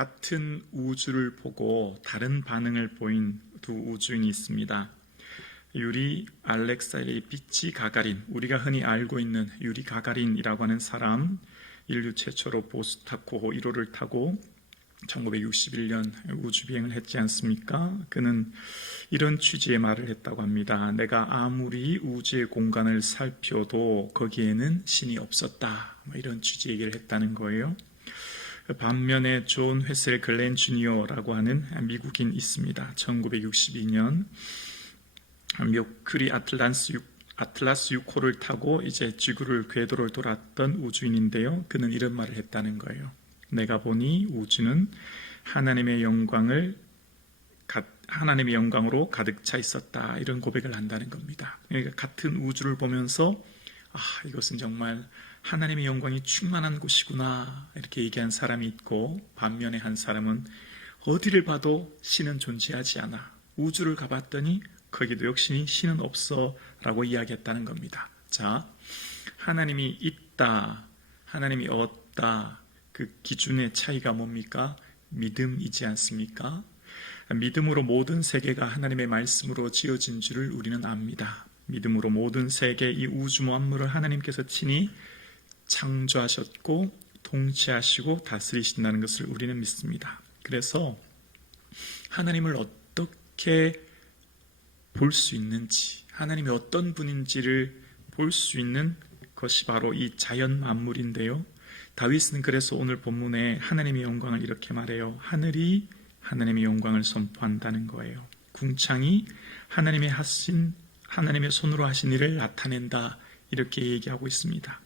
같은 우주를 보고 다른 반응을 보인 두 우주인이 있습니다. 유리 알렉사예비치 가가린, 우리가 흔히 알고 있는 유리 가가린이라고 하는 사람, 인류 최초로 보스타코호 1호를 타고 1961년 우주비행을 했지 않습니까? 그는 이런 취지의 말을 했다고 합니다. 내가 아무리 우주의 공간을 살펴도 거기에는 신이 없었다, 이런 취지의 얘기를 했다는 거예요. 반면에 존 회셀 글렌 주니어라고 하는 미국인 있습니다. 1962년 묘크리 아틀라스 6호를 타고 이제 지구를 궤도를 돌았던 우주인인데요. 그는 이런 말을 했다는 거예요. 내가 보니 우주는 하나님의 영광으로 가득 차 있었다, 이런 고백을 한다는 겁니다. 그러니까 같은 우주를 보면서 이것은 정말 하나님의 영광이 충만한 곳이구나, 이렇게 얘기한 사람이 있고, 반면에 한 사람은 어디를 봐도 신은 존재하지 않아, 우주를 가봤더니 거기도 역시 신은 없어 라고 이야기했다는 겁니다. 자, 하나님이 있다, 하나님이 없다, 그 기준의 차이가 뭡니까? 믿음이지 않습니까? 믿음으로 모든 세계가 하나님의 말씀으로 지어진 줄을 우리는 압니다. 믿음으로 모든 세계, 이 우주 만물을 하나님께서 친히 창조하셨고 통치하시고 다스리신다는 것을 우리는 믿습니다. 그래서 하나님을 어떻게 볼 수 있는지, 하나님이 어떤 분인지를 볼 수 있는 것이 바로 이 자연 만물인데요. 다윗은 그래서 오늘 본문에 하나님의 영광을 이렇게 말해요. 하늘이 하나님의 영광을 선포한다는 거예요. 궁창이 하나님의 손으로 하신 일을 나타낸다, 이렇게 얘기하고 있습니다.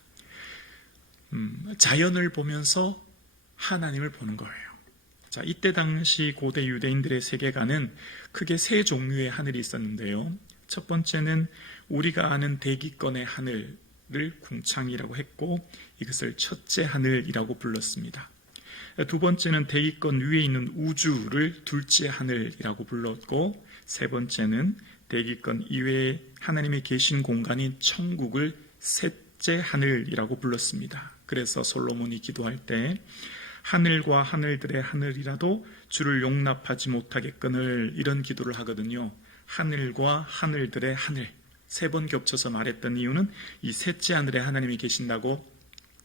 자연을 보면서 하나님을 보는 거예요. 자, 이때 당시 고대 유대인들의 세계관은 크게 세 종류의 하늘이 있었는데요. 첫 번째는 우리가 아는 대기권의 하늘을 궁창이라고 했고, 이것을 첫째 하늘이라고 불렀습니다. 두 번째는 대기권 위에 있는 우주를 둘째 하늘이라고 불렀고, 세 번째는 대기권 이외에 하나님이 계신 공간인 천국을 셋째 하늘이라고 불렀습니다. 그래서 솔로몬이 기도할 때 하늘과 하늘들의 하늘이라도 주를 용납하지 못하겠거늘, 이런 기도를 하거든요. 하늘과 하늘들의 하늘, 세 번 겹쳐서 말했던 이유는 이 셋째 하늘에 하나님이 계신다고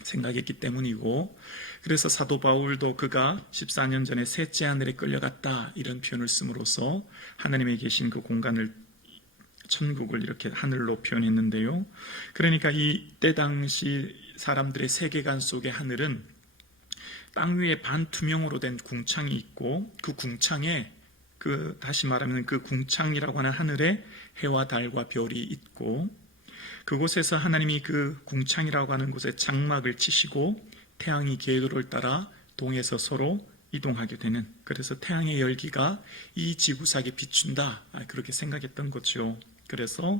생각했기 때문이고, 그래서 사도 바울도 그가 14년 전에 셋째 하늘에 끌려갔다, 이런 표현을 씀으로써 하나님이 계신 그 공간을, 천국을 이렇게 하늘로 표현했는데요. 그러니까 이때 당시 사람들의 세계관 속의 하늘은 땅 위에 반투명으로 된 궁창이 있고, 그 궁창에 다시 말하면 그 궁창이라고 하는 하늘에 해와 달과 별이 있고, 그곳에서 하나님이 그 궁창이라고 하는 곳에 장막을 치시고 태양이 궤도를 따라 동에서 서로 이동하게 되는, 그래서 태양의 열기가 이 지구상에 비춘다, 그렇게 생각했던 거죠. 그래서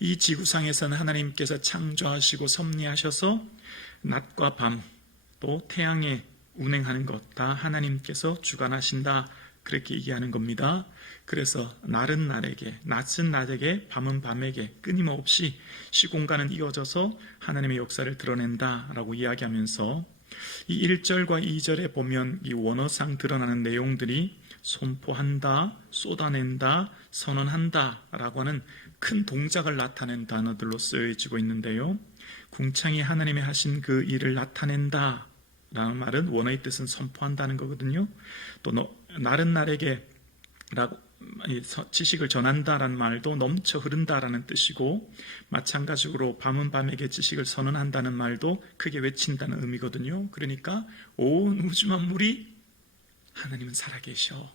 이 지구상에서는 하나님께서 창조하시고 섭리하셔서 낮과 밤, 또 태양에 운행하는 것 다 하나님께서 주관하신다, 그렇게 얘기하는 겁니다. 그래서 날은 날에게, 낮은 낮에게, 밤은 밤에게 끊임없이 시공간은 이어져서 하나님의 역사를 드러낸다라고 이야기하면서, 이 1절과 2절에 보면 이 원어상 드러나는 내용들이 선포한다, 쏟아낸다, 선언한다 라고 하는 큰 동작을 나타낸 단어들로 쓰여지고 있는데요. 궁창이 하나님이 하신 그 일을 나타낸다 라는 말은 원어의 뜻은 선포한다는 거거든요. 또 날은 날에게 지식을 전한다라는 말도 넘쳐 흐른다라는 뜻이고, 마찬가지로 밤은 밤에게 지식을 선언한다는 말도 크게 외친다는 의미거든요. 그러니까 온 우주 만물이 하나님은 살아계셔,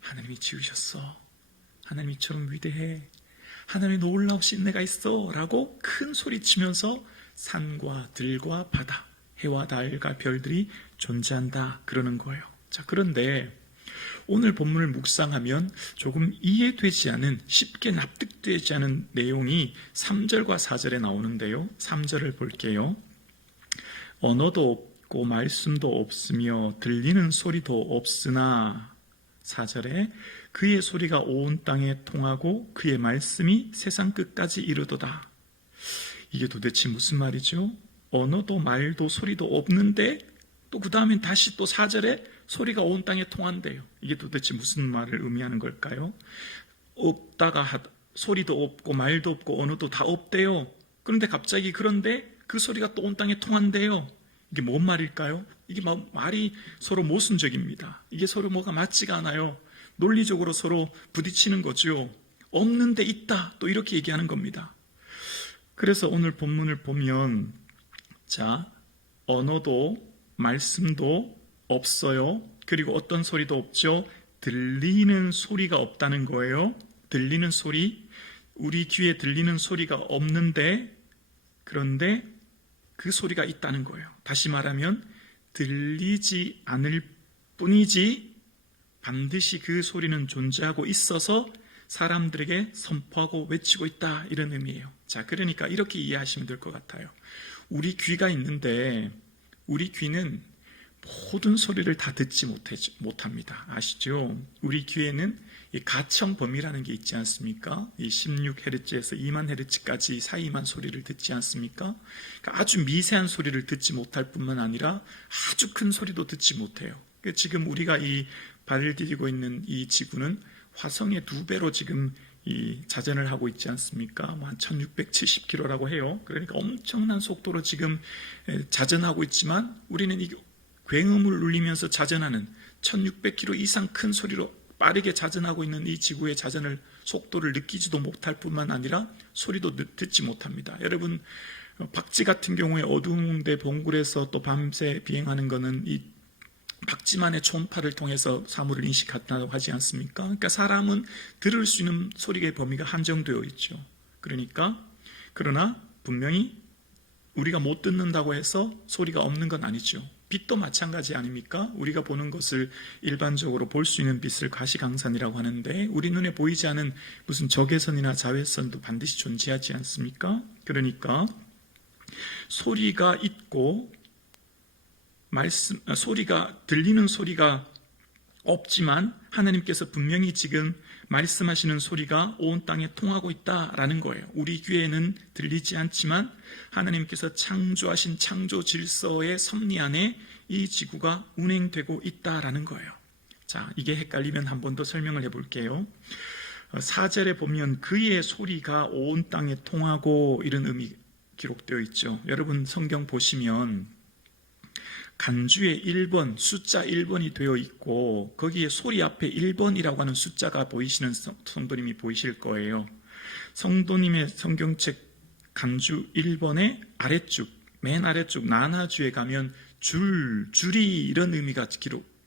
하나님이 지으셨어, 하나님이처럼 위대해, 하나님의 놀라우신 은혜가 있어 라고 큰 소리치면서 산과 들과 바다, 해와 달과 별들이 존재한다, 그러는 거예요. 자, 그런데 오늘 본문을 묵상하면 조금 이해되지 않은, 쉽게 납득되지 않은 내용이 3절과 4절에 나오는데요. 3절을 볼게요. 언어도 없고 말씀도 없으며 들리는 소리도 없으나, 4절에 그의 소리가 온 땅에 통하고 그의 말씀이 세상 끝까지 이르도다. 이게 도대체 무슨 말이죠? 언어도 말도 소리도 없는데 또 그 다음엔 다시 또 4절에 소리가 온 땅에 통한대요. 이게 도대체 무슨 말을 의미하는 걸까요? 없다가 소리도 없고 말도 없고 언어도 다 없대요. 그런데 갑자기 그런데 그 소리가 또 온 땅에 통한대요. 이게 뭔 말일까요? 이게 말이 서로 모순적입니다. 이게 서로 뭐가 맞지가 않아요. 논리적으로 서로 부딪히는 거죠. 없는데 있다, 또 이렇게 얘기하는 겁니다. 그래서 오늘 본문을 보면, 자, 언어도 말씀도 없어요. 그리고 어떤 소리도 없죠. 들리는 소리가 없다는 거예요. 들리는 소리, 우리 귀에 들리는 소리가 없는데, 그런데 그 소리가 있다는 거예요. 다시 말하면 들리지 않을 뿐이지 반드시 그 소리는 존재하고 있어서 사람들에게 선포하고 외치고 있다, 이런 의미예요. 자, 그러니까 이렇게 이해하시면 될 것 같아요. 우리 귀가 있는데 우리 귀는 모든 소리를 다 듣지 못합니다. 아시죠? 우리 귀에는 이 가청 범위라는 게 있지 않습니까? 이 16Hz에서 20,000Hz까지 사이만 소리를 듣지 않습니까? 그러니까 아주 미세한 소리를 듣지 못할 뿐만 아니라 아주 큰 소리도 듣지 못해요. 그러니까 지금 우리가 이 발을 디디고 있는 이 지구는 화성의 2배로 지금 이 자전을 하고 있지 않습니까? 한 1670km라고 해요. 그러니까 엄청난 속도로 지금 자전하고 있지만 우리는 이 굉음을 울리면서 자전하는 1600km 이상 큰 소리로 빠르게 자전하고 있는 이 지구의 자전을 속도를 느끼지도 못할 뿐만 아니라 소리도 듣지 못합니다. 여러분, 박쥐 같은 경우에 어두운데 봉굴에서 또 밤새 비행하는 거는 이 박쥐만의 초음파를 통해서 사물을 인식한다고 하지 않습니까? 그러니까 사람은 들을 수 있는 소리의 범위가 한정되어 있죠. 그러나 분명히 우리가 못 듣는다고 해서 소리가 없는 건 아니죠. 빛도 마찬가지 아닙니까? 우리가 보는 것을 일반적으로 볼 수 있는 빛을 가시광선이라고 하는데 우리 눈에 보이지 않은 무슨 적외선이나 자외선도 반드시 존재하지 않습니까? 그러니까 소리가 있고 들리는 소리가 없지만 하나님께서 분명히 지금 말씀하시는 소리가 온 땅에 통하고 있다라는 거예요. 우리 귀에는 들리지 않지만 하나님께서 창조하신 창조 질서의 섭리 안에 이 지구가 운행되고 있다라는 거예요. 자, 이게 헷갈리면 한 번 더 설명을 해볼게요. 4절에 보면 그의 소리가 온 땅에 통하고 이런 의미 기록되어 있죠. 여러분 성경 보시면 간주에 1번, 숫자 1번이 되어 있고 거기에 소리 앞에 1번이라고 하는 숫자가 보이시는 성도님이 보이실 거예요. 성도님의 성경책 간주 1번의 아래쪽, 맨 아래쪽 나나주에 가면 줄이 이런 의미가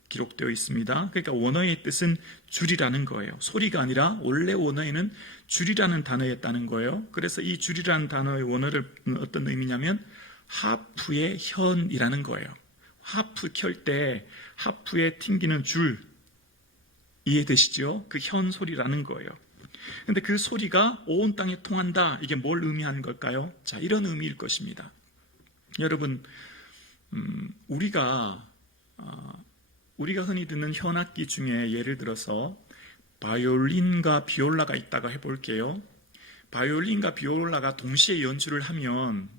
기록되어 있습니다. 그러니까 원어의 뜻은 줄이라는 거예요. 소리가 아니라 원래 원어에는 줄이라는 단어였다는 거예요. 그래서 이 줄이라는 단어의 원어를 어떤 의미냐면 하프의 현이라는 거예요. 하프 켤 때 하프에 튕기는 줄 이해되시죠? 그 현 소리라는 거예요. 근데 그 소리가 온 땅에 통한다. 이게 뭘 의미하는 걸까요? 자, 이런 의미일 것입니다. 여러분, 우리가 흔히 듣는 현악기 중에 예를 들어서 바이올린과 비올라가 있다고 해볼게요. 바이올린과 비올라가 동시에 연주를 하면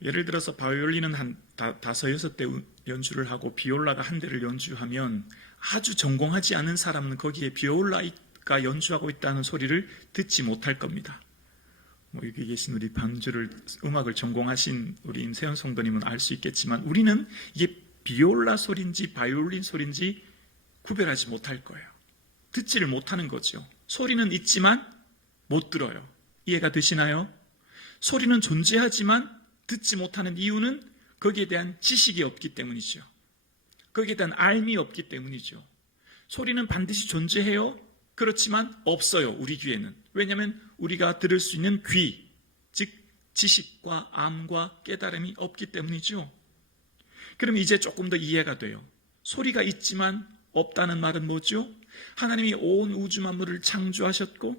예를 들어서 바이올린은 한 5-6대 연주를 하고 비올라가 한 대를 연주하면 아주 전공하지 않은 사람은 거기에 비올라가 연주하고 있다는 소리를 듣지 못할 겁니다. 여기 계신 우리 음악을 전공하신 우리 임세현 성도님은 알 수 있겠지만 우리는 이게 비올라 소리인지 바이올린 소리인지 구별하지 못할 거예요. 듣지를 못하는 거죠. 소리는 있지만 못 들어요. 이해가 되시나요? 소리는 존재하지만 듣지 못하는 이유는 거기에 대한 지식이 없기 때문이죠. 거기에 대한 알미 없기 때문이죠. 소리는 반드시 존재해요. 그렇지만 없어요. 우리 귀에는. 왜냐하면 우리가 들을 수 있는 귀, 즉 지식과 암과 깨달음이 없기 때문이죠. 그럼 이제 조금 더 이해가 돼요. 소리가 있지만 없다는 말은 뭐죠? 하나님이 온 우주 만물을 창조하셨고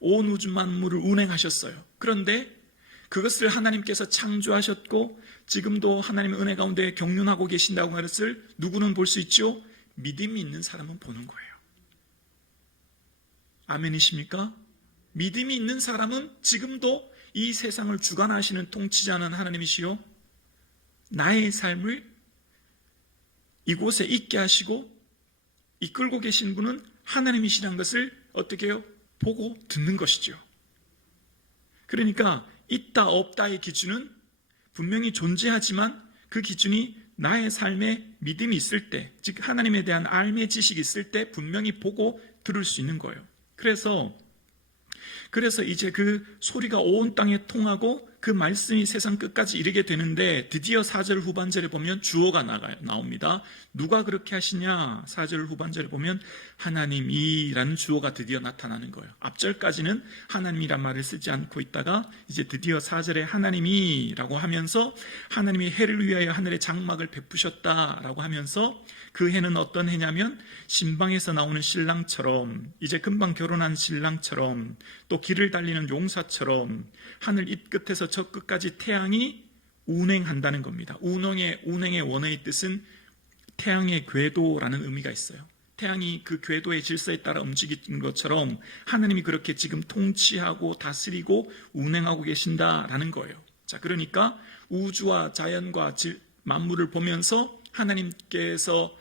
온 우주 만물을 운행하셨어요. 그런데 그것을 하나님께서 창조하셨고 지금도 하나님의 은혜 가운데 경륜하고 계신다고 하는 것을 누구는 볼 수 있죠? 믿음이 있는 사람은 보는 거예요. 아멘이십니까? 믿음이 있는 사람은 지금도 이 세상을 주관하시는 통치자는 하나님이시요 나의 삶을 이곳에 있게 하시고 이끌고 계신 분은 하나님이시라는 것을 어떻게 해요? 보고 듣는 것이죠. 그러니까 있다 없다의 기준은 분명히 존재하지만 그 기준이 나의 삶에 믿음이 있을 때, 즉 하나님에 대한 알매 지식이 있을 때 분명히 보고 들을 수 있는 거예요. 그래서 이제 그 소리가 온 땅에 통하고 그 말씀이 세상 끝까지 이르게 되는데, 드디어 4절 후반절에 보면 주어가 나옵니다. 누가 그렇게 하시냐? 4절 후반절에 보면 하나님이라는 주어가 드디어 나타나는 거예요. 앞절까지는 하나님이란 말을 쓰지 않고 있다가 이제 드디어 4절에 하나님이라고 하면서 하나님이 해를 위하여 하늘에 장막을 베푸셨다라고 하면서, 그 해는 어떤 해냐면 신방에서 나오는 신랑처럼, 이제 금방 결혼한 신랑처럼, 또 길을 달리는 용사처럼 하늘 이 끝에서 저 끝까지 태양이 운행한다는 겁니다. 운행의 원어의 뜻은 태양의 궤도라는 의미가 있어요. 태양이 그 궤도의 질서에 따라 움직이는 것처럼 하나님이 그렇게 지금 통치하고 다스리고 운행하고 계신다라는 거예요. 자, 그러니까 우주와 자연과 만물을 보면서 하나님께서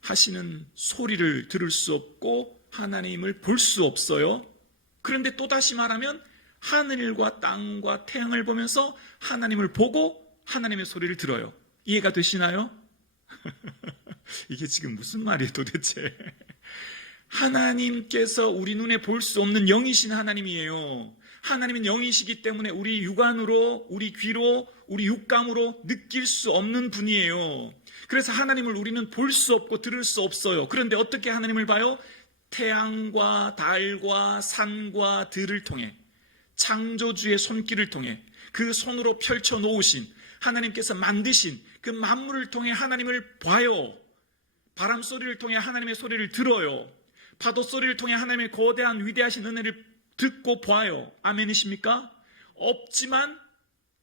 하시는 소리를 들을 수 없고 하나님을 볼 수 없어요. 그런데 또다시 말하면 하늘과 땅과 태양을 보면서 하나님을 보고 하나님의 소리를 들어요. 이해가 되시나요? 이게 지금 무슨 말이에요 도대체? 하나님께서 우리 눈에 볼 수 없는 영이신 하나님이에요. 하나님은 영이시기 때문에 우리 육안으로, 우리 귀로, 우리 육감으로 느낄 수 없는 분이에요. 그래서 하나님을 우리는 볼 수 없고 들을 수 없어요. 그런데 어떻게 하나님을 봐요? 태양과 달과 산과 들을 통해, 창조주의 손길을 통해, 그 손으로 펼쳐 놓으신 하나님께서 만드신 그 만물을 통해 하나님을 봐요. 바람 소리를 통해 하나님의 소리를 들어요. 파도 소리를 통해 하나님의 거대한 위대하신 은혜를 듣고 봐요. 아멘이십니까? 없지만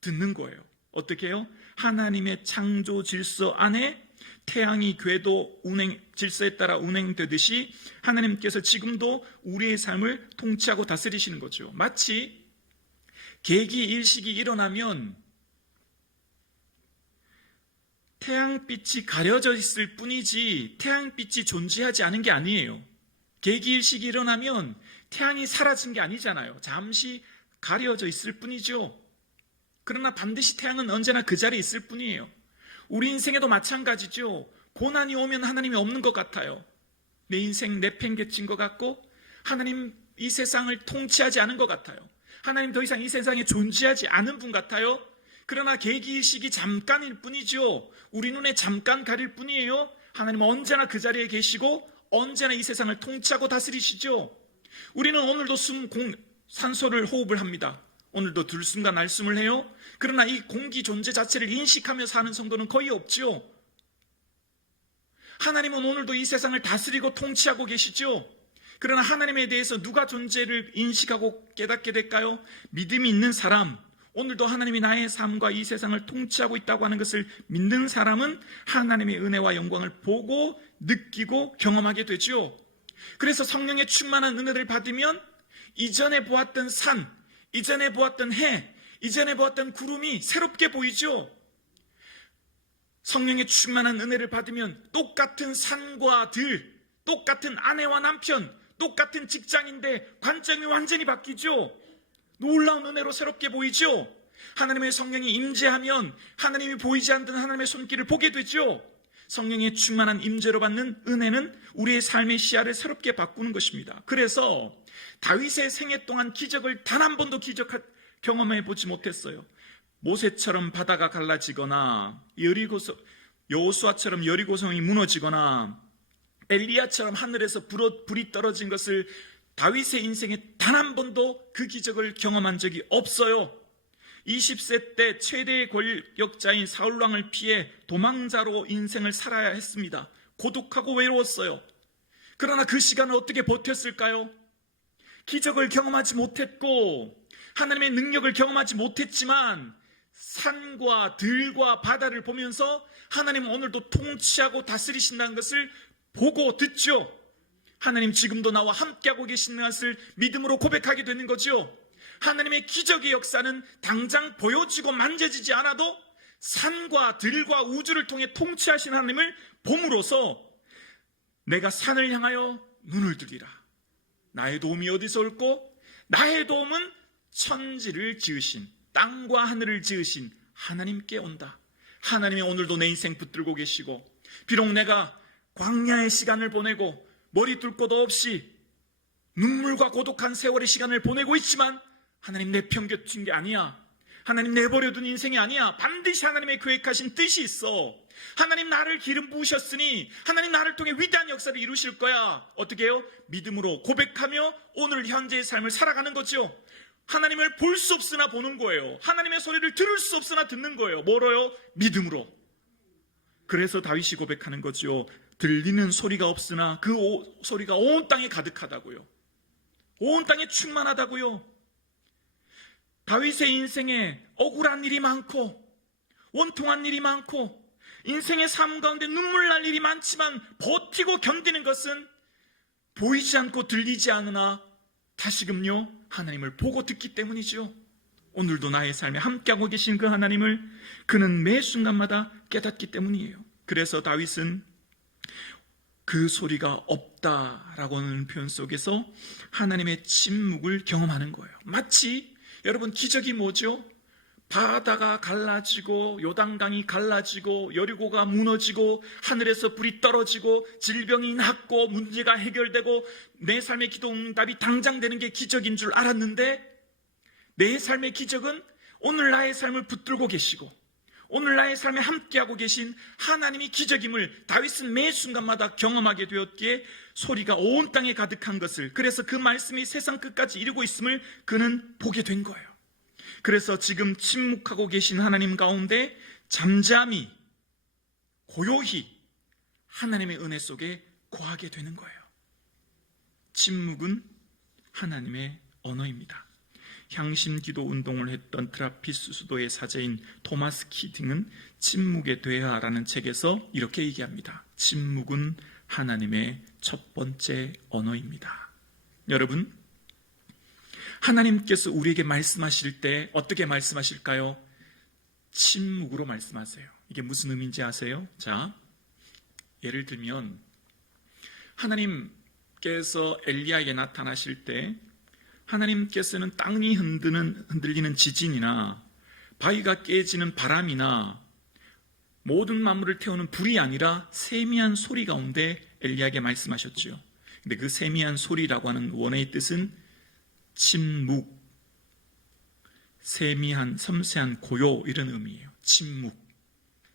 듣는 거예요. 어떻게 해요? 하나님의 창조 질서 안에 태양이 궤도 질서에 따라 운행되듯이 하나님께서 지금도 우리의 삶을 통치하고 다스리시는 거죠. 마치 계기 일식이 일어나면 태양빛이 가려져 있을 뿐이지 태양빛이 존재하지 않은 게 아니에요. 계기 일식이 일어나면 태양이 사라진 게 아니잖아요. 잠시 가려져 있을 뿐이죠. 그러나 반드시 태양은 언제나 그 자리에 있을 뿐이에요. 우리 인생에도 마찬가지죠. 고난이 오면 하나님이 없는 것 같아요. 내 인생 내팽개친 것 같고 하나님 이 세상을 통치하지 않은 것 같아요. 하나님 더 이상 이 세상에 존재하지 않은 분 같아요. 그러나 계기일식이 잠깐일 뿐이죠. 우리 눈에 잠깐 가릴 뿐이에요. 하나님은 언제나 그 자리에 계시고 언제나 이 세상을 통치하고 다스리시죠. 우리는 오늘도 산소를 호흡을 합니다. 오늘도 들숨과 날숨을 해요. 그러나 이 공기 존재 자체를 인식하며 사는 성도는 거의 없죠. 하나님은 오늘도 이 세상을 다스리고 통치하고 계시죠. 그러나 하나님에 대해서 누가 존재를 인식하고 깨닫게 될까요? 믿음이 있는 사람, 오늘도 하나님이 나의 삶과 이 세상을 통치하고 있다고 하는 것을 믿는 사람은 하나님의 은혜와 영광을 보고 느끼고 경험하게 되죠. 그래서 성령의 충만한 은혜를 받으면 이전에 보았던 산, 이전에 보았던 해, 이전에 보았던 구름이 새롭게 보이죠. 성령의 충만한 은혜를 받으면 똑같은 산과 들, 똑같은 아내와 남편, 똑같은 직장인데 관점이 완전히 바뀌죠. 놀라운 은혜로 새롭게 보이죠. 하나님의 성령이 임재하면 하나님이 보이지 않던 하나님의 손길을 보게 되죠. 성령의 충만한 임재로 받는 은혜는 우리의 삶의 시야를 새롭게 바꾸는 것입니다. 그래서 다윗의 생애 동안 기적을 단 한 번도 경험해 보지 못했어요. 모세처럼 바다가 갈라지거나 여호수아처럼 여리고성이 무너지거나 엘리야처럼 하늘에서 불이 떨어진 것을 다윗의 인생에 단 한 번도 그 기적을 경험한 적이 없어요. 20세 때 최대의 권력자인 사울왕을 피해 도망자로 인생을 살아야 했습니다. 고독하고 외로웠어요. 그러나 그 시간을 어떻게 버텼을까요? 기적을 경험하지 못했고 하나님의 능력을 경험하지 못했지만 산과 들과 바다를 보면서 하나님은 오늘도 통치하고 다스리신다는 것을 보고 듣죠. 하나님 지금도 나와 함께하고 계시는 것을 믿음으로 고백하게 되는 거죠. 하나님의 기적의 역사는 당장 보여지고 만져지지 않아도 산과 들과 우주를 통해 통치하신 하나님을 봄으로서 내가 산을 향하여 눈을 들리라. 나의 도움이 어디서 올꼬? 나의 도움은 천지를 지으신, 땅과 하늘을 지으신 하나님께 온다. 하나님이 오늘도 내 인생 붙들고 계시고, 비록 내가 광야의 시간을 보내고 머리 둘 곳도 없이 눈물과 고독한 세월의 시간을 보내고 있지만 하나님 내 편겨친 게 아니야. 하나님 내버려둔 인생이 아니야. 반드시 하나님의 계획하신 뜻이 있어. 하나님 나를 기름 부으셨으니 하나님 나를 통해 위대한 역사를 이루실 거야. 어떻게 해요? 믿음으로 고백하며 오늘 현재의 삶을 살아가는 거죠. 하나님을 볼 수 없으나 보는 거예요. 하나님의 소리를 들을 수 없으나 듣는 거예요. 뭐로요? 믿음으로. 그래서 다윗이 고백하는 거죠. 들리는 소리가 없으나 그 소리가 온 땅에 가득하다고요. 온 땅에 충만하다고요. 다윗의 인생에 억울한 일이 많고 원통한 일이 많고 인생의 삶 가운데 눈물 날 일이 많지만 버티고 견디는 것은 보이지 않고 들리지 않으나 다시금요 하나님을 보고 듣기 때문이죠. 오늘도 나의 삶에 함께하고 계신 그 하나님을 그는 매 순간마다 깨닫기 때문이에요. 그래서 다윗은 그 소리가 없다라고 하는 표현 속에서 하나님의 침묵을 경험하는 거예요. 마치 여러분 기적이 뭐죠? 바다가 갈라지고 요단강이 갈라지고 여리고가 무너지고 하늘에서 불이 떨어지고 질병이 낫고 문제가 해결되고 내 삶의 기도 응답이 당장 되는 게 기적인 줄 알았는데 내 삶의 기적은 오늘 나의 삶을 붙들고 계시고 오늘 나의 삶에 함께하고 계신 하나님이 기적임을 다윗은 매 순간마다 경험하게 되었기에 소리가 온 땅에 가득한 것을, 그래서 그 말씀이 세상 끝까지 이루고 있음을 그는 보게 된 거예요. 그래서 지금 침묵하고 계신 하나님 가운데 잠잠히 고요히 하나님의 은혜 속에 거하게 되는 거예요. 침묵은 하나님의 언어입니다. 향신기도 운동을 했던 트라피스 수도의 사제인 토마스 키딩은 침묵의 대화라는 책에서 이렇게 얘기합니다. 침묵은 하나님의 첫 번째 언어입니다. 여러분, 하나님께서 우리에게 말씀하실 때 어떻게 말씀하실까요? 침묵으로 말씀하세요. 이게 무슨 의미인지 아세요? 자, 예를 들면 하나님께서 엘리야에게 나타나실 때 하나님께서는 땅이 흔들리는 지진이나 바위가 깨지는 바람이나 모든 만물을 태우는 불이 아니라 세미한 소리 가운데 엘리야에게 말씀하셨죠. 근데 그 세미한 소리라고 하는 원어의 뜻은 침묵, 세미한, 섬세한 고요 이런 의미예요. 침묵,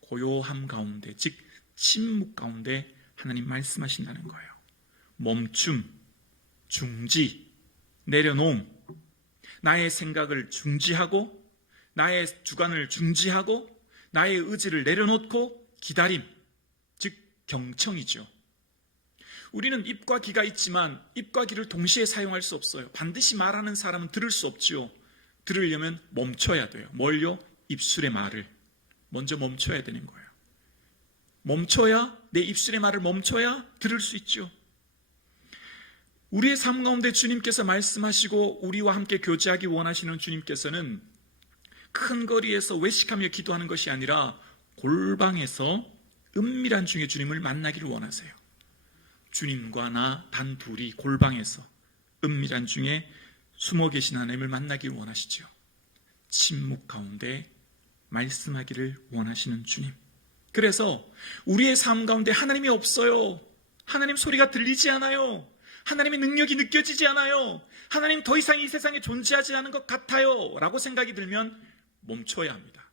고요함 가운데, 즉 침묵 가운데 하나님 말씀하신다는 거예요. 멈춤, 중지, 내려놓음, 나의 생각을 중지하고 나의 주관을 중지하고 나의 의지를 내려놓고 기다림, 즉 경청이죠. 우리는 입과 귀가 있지만 입과 귀를 동시에 사용할 수 없어요. 반드시 말하는 사람은 들을 수 없죠. 들으려면 멈춰야 돼요. 뭘요? 입술의 말을 먼저 멈춰야 되는 거예요. 멈춰야, 내 입술의 말을 멈춰야 들을 수 있죠. 우리의 삶 가운데 주님께서 말씀하시고 우리와 함께 교제하기 원하시는 주님께서는 큰 거리에서 외식하며 기도하는 것이 아니라 골방에서 은밀한 중에 주님을 만나기를 원하세요. 주님과 나 단 둘이 골방에서 은밀한 중에 숨어 계신 하나님을 만나기를 원하시죠. 침묵 가운데 말씀하기를 원하시는 주님. 그래서 우리의 삶 가운데 하나님이 없어요. 하나님 소리가 들리지 않아요. 하나님의 능력이 느껴지지 않아요. 하나님 더 이상 이 세상에 존재하지 않은 것 같아요 라고 생각이 들면 멈춰야 합니다.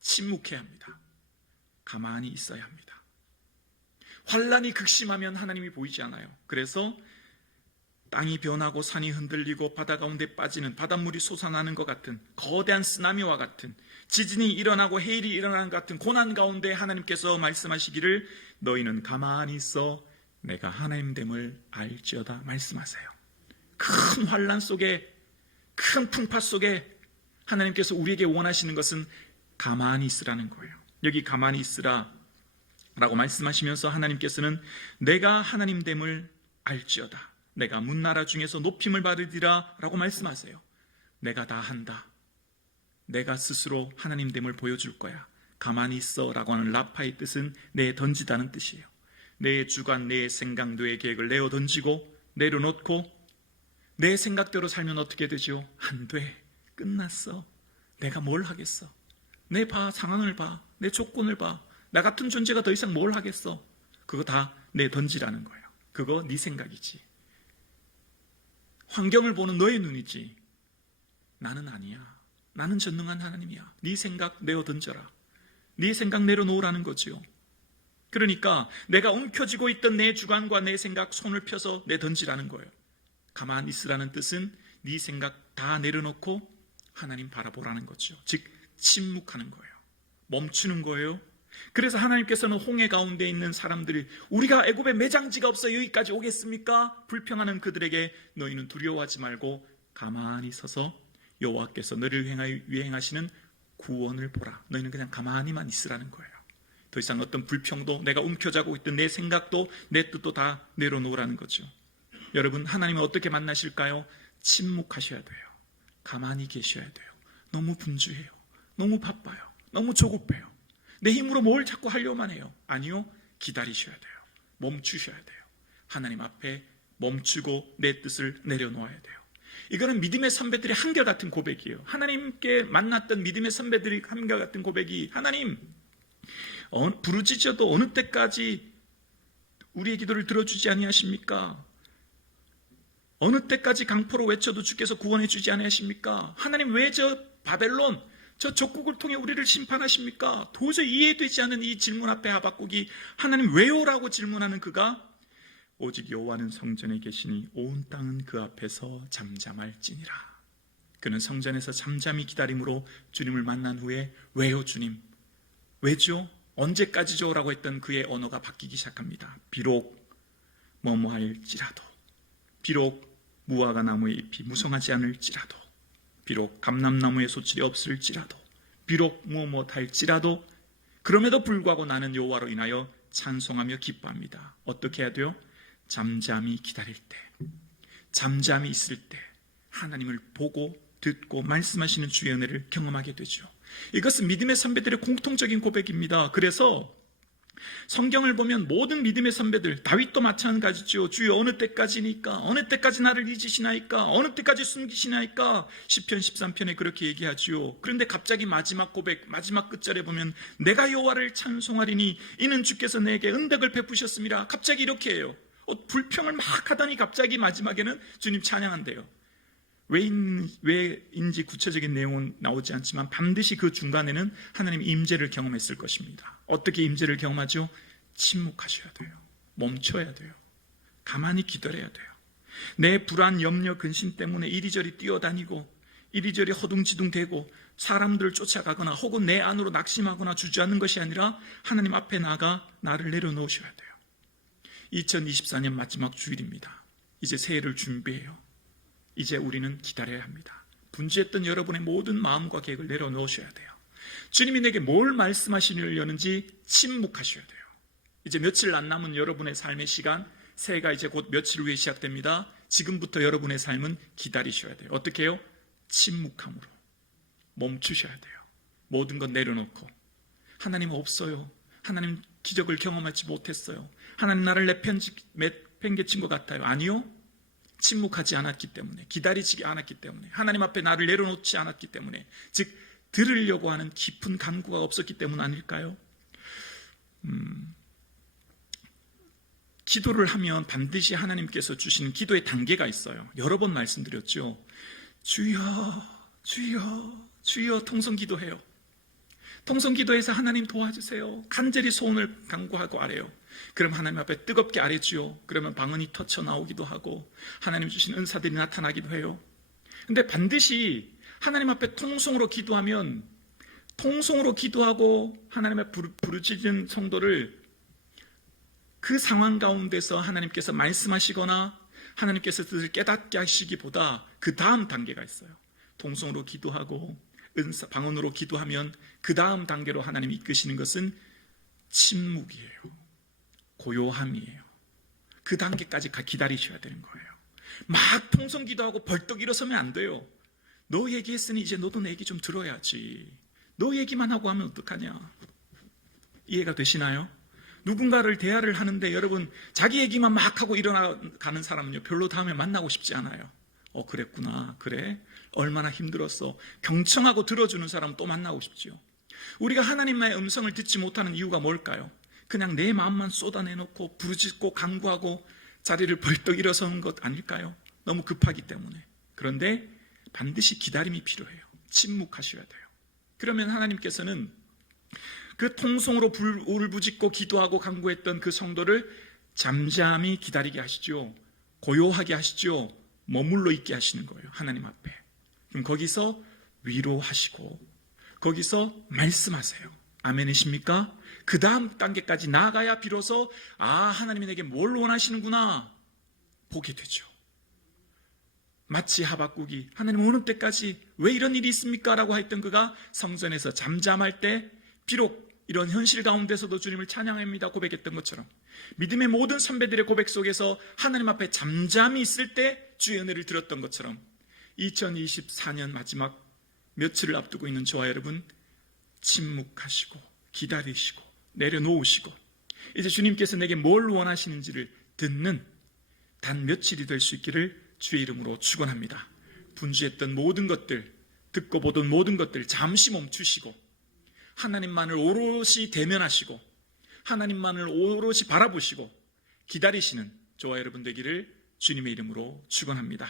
침묵해야 합니다. 가만히 있어야 합니다. 환란이 극심하면 하나님이 보이지 않아요. 그래서 땅이 변하고 산이 흔들리고 바다 가운데 빠지는 바닷물이 솟아나는 것 같은 거대한 쓰나미와 같은 지진이 일어나고 해일이 일어나는 것 같은 고난 가운데 하나님께서 말씀하시기를 너희는 가만히 있어 내가 하나님됨을 알지어다 말씀하세요. 큰 환란 속에, 큰 풍파 속에 하나님께서 우리에게 원하시는 것은 가만히 있으라는 거예요. 여기 가만히 있으라 라고 말씀하시면서 하나님께서는 내가 하나님됨을 알지어다, 내가 문나라 중에서 높임을 받으리라 라고 말씀하세요. 내가 다 한다. 내가 스스로 하나님됨을 보여줄 거야. 가만히 있어라고 하는 라파의 뜻은 내던지다는 뜻이에요. 내 주관, 내 생각, 내 계획을 내어 던지고 내려놓고 내 생각대로 살면 어떻게 되죠? 안 돼. 끝났어. 내가 뭘 하겠어? 내 상황을 봐. 내 조건을 봐. 나 같은 존재가 더 이상 뭘 하겠어? 그거 다 내던지라는 거예요. 그거 네 생각이지. 환경을 보는 너의 눈이지. 나는 아니야. 나는 전능한 하나님이야. 네 생각 내어 던져라. 네 생각 내려놓으라는 거지요. 그러니까 내가 움켜쥐고 있던 내 주관과 내 생각 손을 펴서 내던지라는 거예요. 가만히 있으라는 뜻은 네 생각 다 내려놓고 하나님 바라보라는 거죠. 즉 침묵하는 거예요. 멈추는 거예요. 그래서 하나님께서는 홍해 가운데 있는 사람들이 우리가 애굽에 매장지가 없어 여기까지 오겠습니까? 불평하는 그들에게 너희는 두려워하지 말고 가만히 서서 여호와께서 너를 위해 행하시는 구원을 보라. 너희는 그냥 가만히만 있으라는 거예요. 더 이상 어떤 불평도 내가 움켜쥐고 있던 내 생각도 내 뜻도 다 내려놓으라는 거죠. 여러분, 하나님은 어떻게 만나실까요? 침묵하셔야 돼요. 가만히 계셔야 돼요. 너무 분주해요. 너무 바빠요. 너무 조급해요. 내 힘으로 뭘 자꾸 하려만 해요. 아니요, 기다리셔야 돼요. 멈추셔야 돼요. 하나님 앞에 멈추고 내 뜻을 내려놓아야 돼요. 이거는 믿음의 선배들의 한결같은 고백이에요. 하나님께 만났던 믿음의 선배들이 한결같은 고백이 하나님, 부르짖어도 어느 때까지 우리의 기도를 들어주지 아니하십니까? 어느 때까지 강포로 외쳐도 주께서 구원해 주지 아니하십니까? 하나님, 왜 저 바벨론, 저 적국을 통해 우리를 심판하십니까? 도저히 이해되지 않는 이 질문 앞에 하박국이 하나님 왜요? 라고 질문하는 그가 오직 여호와는 성전에 계시니 온 땅은 그 앞에서 잠잠할지니라. 그는 성전에서 잠잠히 기다림으로 주님을 만난 후에 왜요 주님? 왜죠? 언제까지죠? 라고 했던 그의 언어가 바뀌기 시작합니다. 비록 뭐뭐할지라도, 비록 무화과 나무의 잎이 무성하지 않을지라도, 비록 감람나무의 소출이 없을지라도, 비록 무엇할지라도, 그럼에도 불구하고 나는 여호와로 인하여 찬송하며 기뻐합니다. 어떻게 해야 돼요? 잠잠히 기다릴 때, 잠잠히 있을 때 하나님을 보고 듣고 말씀하시는 주의 은혜를 경험하게 되죠. 이것은 믿음의 선배들의 공통적인 고백입니다. 그래서 성경을 보면 모든 믿음의 선배들, 다윗도 마찬가지죠. 주여 어느 때까지니까, 어느 때까지 나를 잊으시나이까, 어느 때까지 숨기시나이까. 시편 13편에 그렇게 얘기하죠. 그런데 갑자기 마지막 고백, 마지막 끝절에 보면 내가 여호와를 찬송하리니 이는 주께서 내게 은덕을 베푸셨습니다. 갑자기 이렇게 해요. 불평을 막 하더니 갑자기 마지막에는 주님 찬양한대요. 왜인지 구체적인 내용은 나오지 않지만 반드시 그 중간에는 하나님 임재를 경험했을 것입니다. 어떻게 임재를 경험하죠? 침묵하셔야 돼요. 멈춰야 돼요. 가만히 기다려야 돼요. 내 불안, 염려, 근심 때문에 이리저리 뛰어다니고 이리저리 허둥지둥대고 사람들을 쫓아가거나 혹은 내 안으로 낙심하거나 주저하는 것이 아니라 하나님 앞에 나가 나를 내려놓으셔야 돼요. 2024년 마지막 주일입니다. 이제 새해를 준비해요. 이제 우리는 기다려야 합니다. 분주했던 여러분의 모든 마음과 계획을 내려놓으셔야 돼요. 주님이 내게 뭘 말씀하시려는지 침묵하셔야 돼요. 이제 며칠 안 남은 여러분의 삶의 시간, 새해가 이제 곧 며칠 후에 시작됩니다. 지금부터 여러분의 삶은 기다리셔야 돼요. 어떻게 해요? 침묵함으로 멈추셔야 돼요. 모든 것 내려놓고 하나님 없어요. 하나님 기적을 경험하지 못했어요. 하나님 나를 내팽개친 것 같아요. 아니요. 침묵하지 않았기 때문에, 기다리지 않았기 때문에, 하나님 앞에 나를 내려놓지 않았기 때문에, 즉 들으려고 하는 깊은 간구가 없었기 때문 아닐까요? 기도를 하면 반드시 하나님께서 주시는 기도의 단계가 있어요. 여러 번 말씀드렸죠. 주여, 주여, 주여 통성기도해요. 통성기도에서 하나님 도와주세요. 간절히 소원을 간구하고 아래요. 그럼 하나님 앞에 뜨겁게 아뢰지요. 그러면 방언이 터쳐 나오기도 하고 하나님 주신 은사들이 나타나기도 해요. 근데 반드시 하나님 앞에 통성으로 기도하면, 통성으로 기도하고 하나님 앞에 부르짖은 성도를 그 상황 가운데서 하나님께서 말씀하시거나 하나님께서 뜻을 깨닫게 하시기보다 그 다음 단계가 있어요. 통성으로 기도하고 방언으로 기도하면 그 다음 단계로 하나님이 이끄시는 것은 침묵이에요. 고요함이에요. 그 단계까지 기다리셔야 되는 거예요. 막 통성 기도하고 벌떡 일어서면 안 돼요. 너 얘기했으니 이제 너도 내 얘기 좀 들어야지. 너 얘기만 하고 하면 어떡하냐. 이해가 되시나요? 누군가를 대화를 하는데 여러분 자기 얘기만 막 하고 일어나가는 사람은요 별로 다음에 만나고 싶지 않아요. 그랬구나, 그래, 얼마나 힘들었어, 경청하고 들어주는 사람 또 만나고 싶지요. 우리가 하나님의 음성을 듣지 못하는 이유가 뭘까요? 그냥 내 마음만 쏟아내놓고 부르짖고 간구하고 자리를 벌떡 일어서는 것 아닐까요? 너무 급하기 때문에. 그런데 반드시 기다림이 필요해요. 침묵하셔야 돼요. 그러면 하나님께서는 그 통성으로 울부짖고 기도하고 간구했던 그 성도를 잠잠히 기다리게 하시죠. 고요하게 하시죠. 머물러 있게 하시는 거예요. 하나님 앞에. 그럼 거기서 위로하시고 거기서 말씀하세요. 아멘이십니까? 그 다음 단계까지 나아가야 비로소 하나님이 내게 뭘 원하시는구나 보게 되죠. 마치 하박국이 하나님 어느 때까지 왜 이런 일이 있습니까? 라고 했던 그가 성전에서 잠잠할 때 비록 이런 현실 가운데서도 주님을 찬양합니다 고백했던 것처럼 믿음의 모든 선배들의 고백 속에서 하나님 앞에 잠잠히 있을 때 주의 은혜를 들었던 것처럼 2024년 마지막 며칠을 앞두고 있는 저와 여러분 침묵하시고 기다리시고 내려놓으시고 이제 주님께서 내게 뭘 원하시는지를 듣는 단 며칠이 될 수 있기를 주의 이름으로 축원합니다. 분주했던 모든 것들, 듣고 보던 모든 것들 잠시 멈추시고 하나님만을 오롯이 대면하시고 하나님만을 오롯이 바라보시고 기다리시는 저와 여러분 되기를 주님의 이름으로 축원합니다.